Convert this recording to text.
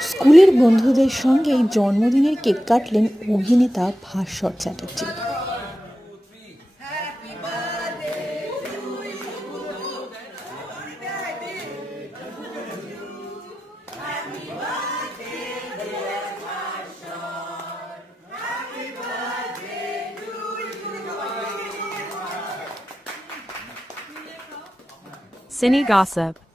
স্কুলের বন্ধুদের সঙ্গে জন্মদিনের কেক কাটলেন অভিনেতা ভাস্বর চ্যাটার্জি। Cine Gossip.